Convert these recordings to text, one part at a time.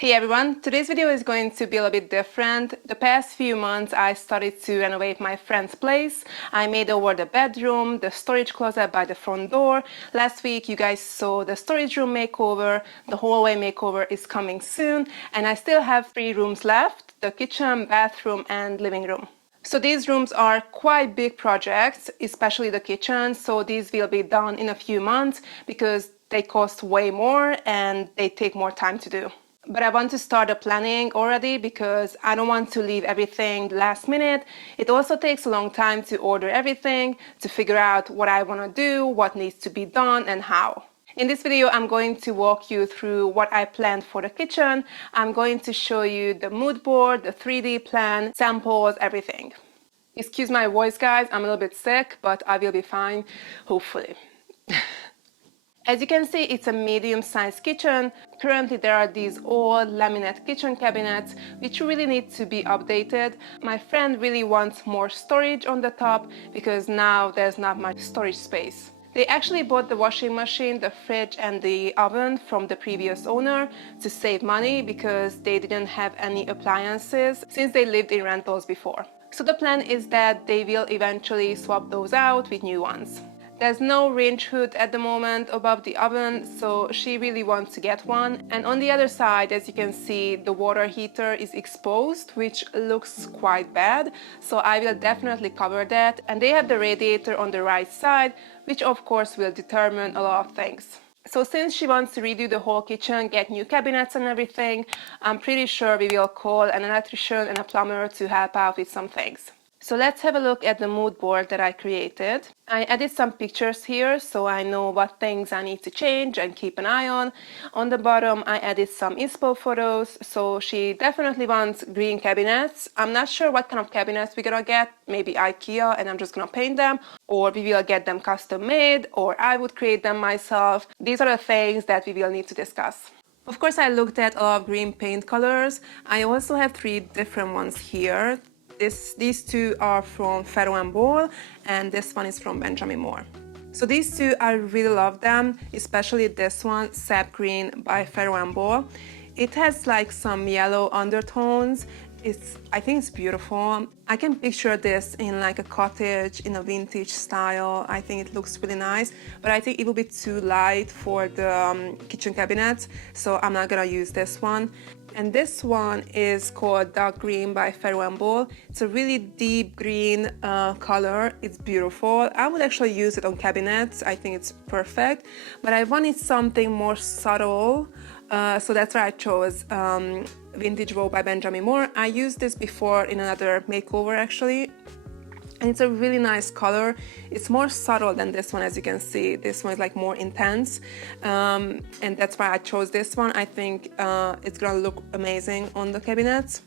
Hey everyone, today's video is going to be a little bit different. The past few months I started to renovate my friend's place. I made over the bedroom, the storage closet by the front door. Last week you guys saw the storage room makeover, the hallway makeover is coming soon, and I still have 3 rooms left, the kitchen, bathroom and living room. So these rooms are quite big projects, especially the kitchen, so these will be done in a few months because they cost way more and they take more time to do. But I want to start the planning already because I don't want to leave everything last minute. It also takes a long time to order everything, to figure out what I want to do, what needs to be done and how. In this video, I'm going to walk you through what I planned for the kitchen. I'm going to show you the mood board, the 3D plan, samples, everything. Excuse my voice, guys. I'm a little bit sick, but I will be fine, hopefully. As you can see, it's a medium-sized kitchen. Currently, there are these old laminate kitchen cabinets, which really need to be updated. My friend really wants more storage on the top because now there's not much storage space. They actually bought the washing machine, the fridge and the oven from the previous owner to save money because they didn't have any appliances since they lived in rentals before. So the plan is that they will eventually swap those out with new ones. There's no range hood at the moment above the oven, so she really wants to get one. And on the other side, as you can see, the water heater is exposed, which looks quite bad. So I will definitely cover that. And they have the radiator on the right side, which of course will determine a lot of things. So since she wants to redo the whole kitchen, get new cabinets and everything, I'm pretty sure we will call an electrician and a plumber to help out with some things. So let's have a look at the mood board that I created. I added some pictures here so I know what things I need to change and keep an eye on. On the bottom I added some inspo photos, so she definitely wants green cabinets. I'm not sure what kind of cabinets we're gonna get, maybe IKEA and I'm just gonna paint them, or we will get them custom made, or I would create them myself. These are the things that we will need to discuss. Of course I looked at a lot of green paint colors. I also have 3 different ones here. These 2 are from Ferro & Ball and this one is from Benjamin Moore. So these 2, I really love them, especially this one, Sap Green by Ferro & Ball. It has like some yellow undertones. I think it's beautiful. I can picture this in like a cottage, in a vintage style. I think it looks really nice, but I think it will be too light for the kitchen cabinets, so I'm not gonna use this one. And this one is called Dark Green by Ferro & Ball. It's a really deep green color. It's beautiful. I would actually use it on cabinets. I think it's perfect, but I wanted something more subtle, so that's why I chose Vintage Row by Benjamin Moore. I used this before in another makeover actually, and it's a really nice color. It's more subtle than this one, as you can see. This one is like more intense, and that's why I chose this one. I think it's gonna look amazing on the cabinets.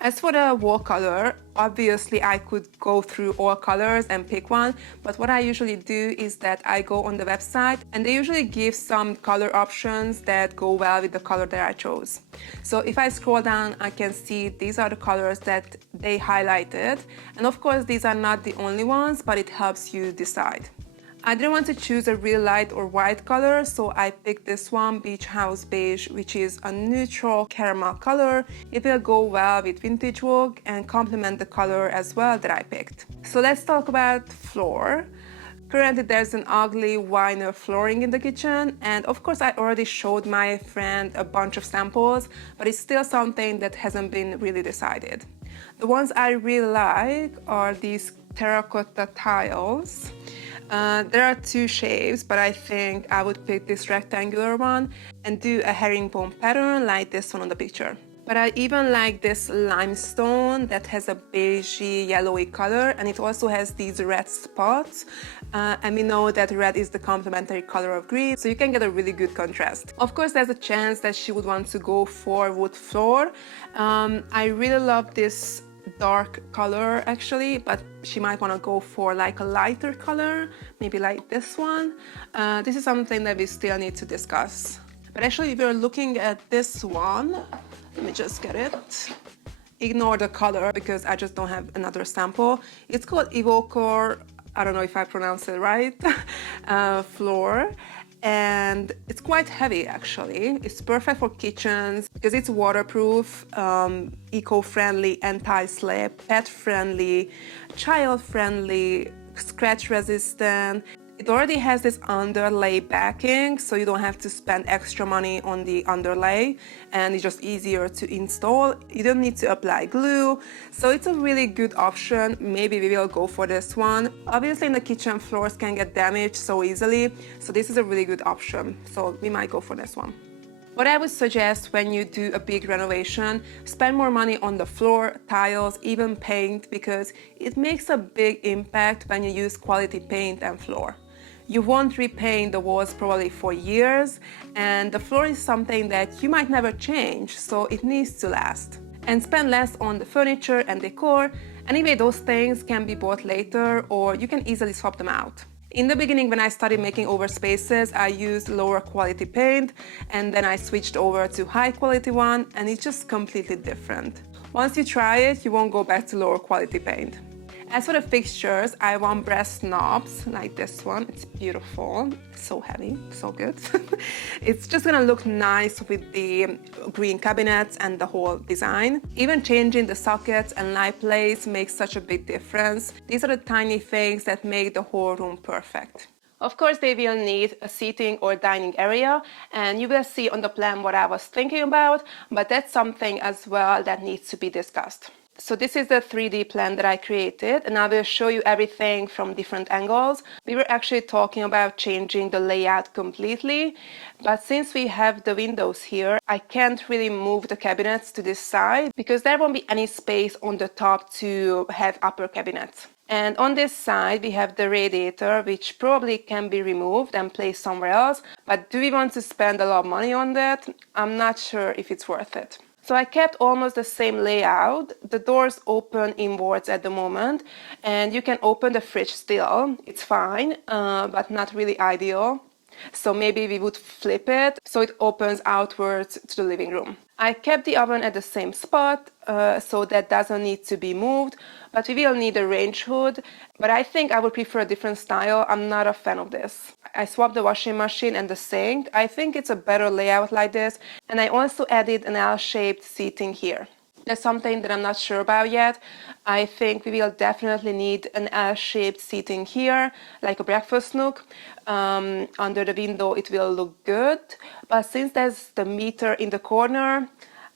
As for the wall color, obviously I could go through all colors and pick one, but what I usually do is that I go on the website and they usually give some color options that go well with the color that I chose. So if I scroll down, I can see these are the colors that they highlighted, and of course these are not the only ones, but it helps you decide. I didn't want to choose a real light or white color, so I picked this one, Beach House Beige, which is a neutral caramel color. It will go well with Vintage Vogue and complement the color as well that I picked. So let's talk about floor. Currently there's an ugly vinyl flooring in the kitchen, and of course I already showed my friend a bunch of samples, but it's still something that hasn't been really decided. The ones I really like are these terracotta tiles. There are 2 shapes, but I think I would pick this rectangular one and do a herringbone pattern like this one on the picture. But I even like this limestone that has a beigey yellowy color, and it also has these red spots, and we know that red is the complementary color of green, so you can get a really good contrast. Of course there's a chance that she would want to go for wood floor. I really love this dark color actually, but she might want to go for like a lighter color, maybe like this one. This is something that we still need to discuss. But actually if you're looking at this one, let me just get it. Ignore the color because I just don't have another sample. It's called Evoker, I don't know if I pronounce it right, floor. and it's quite heavy actually. It's perfect for kitchens because it's waterproof, eco-friendly, anti-slip, pet-friendly, child-friendly, scratch-resistant. It already has this underlay backing, so you don't have to spend extra money on the underlay, and it's just easier to install. You don't need to apply glue, so it's a really good option. Maybe we will go for this one. Obviously, in the kitchen, floors can get damaged so easily, so this is a really good option. So we might go for this one. What I would suggest when you do a big renovation, spend more money on the floor, tiles, even paint, because it makes a big impact when you use quality paint and floor. You won't repaint the walls probably for years, and the floor is something that you might never change, so it needs to last. And spend less on the furniture and decor. Anyway, those things can be bought later, or you can easily swap them out. In the beginning, when I started making over spaces, I used lower quality paint, and then I switched over to high quality one, and it's just completely different. Once you try it, you won't go back to lower quality paint. As for the fixtures, I want brass knobs like this one. It's beautiful, so heavy, so good. It's just gonna look nice with the green cabinets and the whole design. Even changing the sockets and light plates makes such a big difference. These are the tiny things that make the whole room perfect. Of course, they will need a seating or dining area, and you will see on the plan what I was thinking about, but that's something as well that needs to be discussed. So this is the 3D plan that I created, and I will show you everything from different angles. We were actually talking about changing the layout completely, but since we have the windows here, I can't really move the cabinets to this side because there won't be any space on the top to have upper cabinets. And on this side, we have the radiator, which probably can be removed and placed somewhere else. But do we want to spend a lot of money on that? I'm not sure if it's worth it. So I kept almost the same layout. The doors open inwards at the moment, and you can open the fridge still. It's fine, but not really ideal. So maybe we would flip it so it opens outwards to the living room. I kept the oven at the same spot, so that doesn't need to be moved, but we will need a range hood. But I think I would prefer a different style. I'm not a fan of this. I swapped the washing machine and the sink. I think it's a better layout like this, and I also added an L-shaped seating here. That's something that I'm not sure about yet. I think we will definitely need an L-shaped seating here, like a breakfast nook. Under the window it will look good, but since there's the meter in the corner,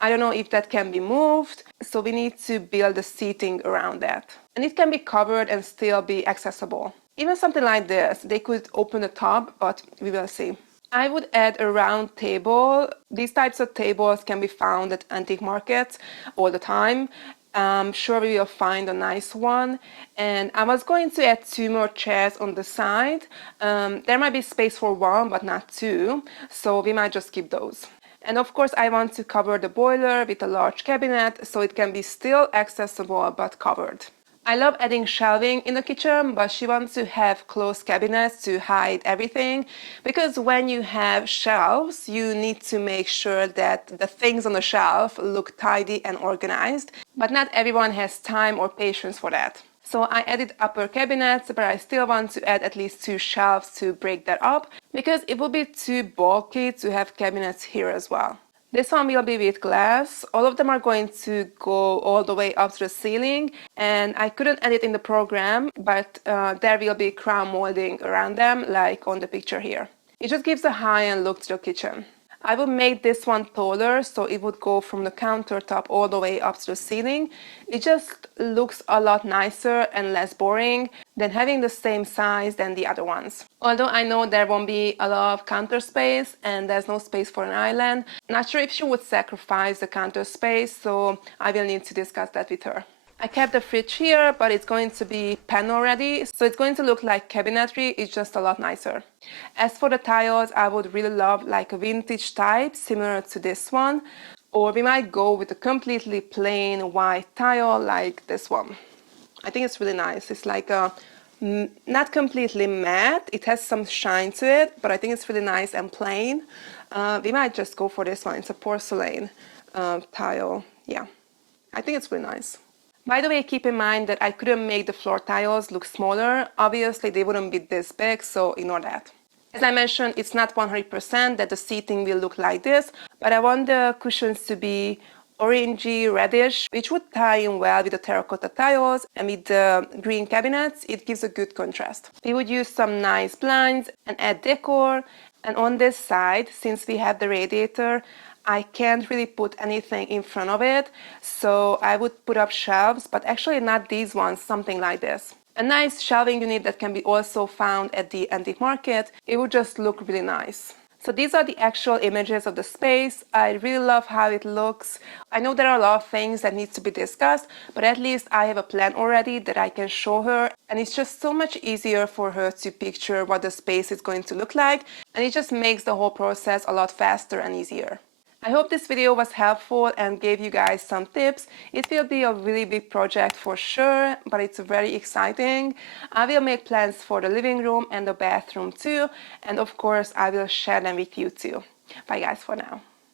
I don't know if that can be moved, so we need to build the seating around that. And it can be covered and still be accessible. Even something like this, they could open the top, but we will see. I would add a round table. These types of tables can be found at antique markets all the time. I'm sure we will find a nice one. And I was going to add 2 more chairs on the side. There might be space for 1, but not 2, so we might just keep those. And of course, I want to cover the boiler with a large cabinet so it can be still accessible but covered. I love adding shelving in the kitchen, but she wants to have closed cabinets to hide everything, because when you have shelves, you need to make sure that the things on the shelf look tidy and organized, but not everyone has time or patience for that. So I added upper cabinets, but I still want to add at least 2 shelves to break that up, because it would be too bulky to have cabinets here as well. This one will be with glass. All of them are going to go all the way up to the ceiling, and I couldn't edit in the program, but there will be crown molding around them, like on the picture here. It just gives a high-end look to the kitchen. I would make this one taller, so it would go from the countertop all the way up to the ceiling. It just looks a lot nicer and less boring than having the same size than the other ones. Although I know there won't be a lot of counter space and there's no space for an island, not sure if she would sacrifice the counter space, so I will need to discuss that with her. I kept the fridge here, but it's going to be panel ready, so it's going to look like cabinetry, it's just a lot nicer. As for the tiles, I would really love like a vintage type, similar to this one, or we might go with a completely plain white tile like this one. I think it's really nice. It's like a, not completely matte, it has some shine to it, but I think it's really nice and plain. We might just go for this one. It's a porcelain tile. Yeah, I think it's really nice. By the way, keep in mind that I couldn't make the floor tiles look smaller. Obviously, they wouldn't be this big, so ignore that. As I mentioned, it's not 100% that the seating will look like this, but I want the cushions to be orangey reddish, which would tie in well with the terracotta tiles, and with the green cabinets it gives a good contrast. We would use some nice blinds and add decor, and on this side, since we have the radiator, I can't really put anything in front of it, so I would put up shelves, but actually not these ones, something like this. A nice shelving unit that can be also found at the antique market. It would just look really nice. So these are the actual images of the space. I really love how it looks. I know there are a lot of things that needs to be discussed, but at least I have a plan already that I can show her, and it's just so much easier for her to picture what the space is going to look like, and it just makes the whole process a lot faster and easier. I hope this video was helpful and gave you guys some tips. It will be a really big project for sure, but it's very exciting. I will make plans for the living room and the bathroom too, and of course I will share them with you too. Bye guys for now.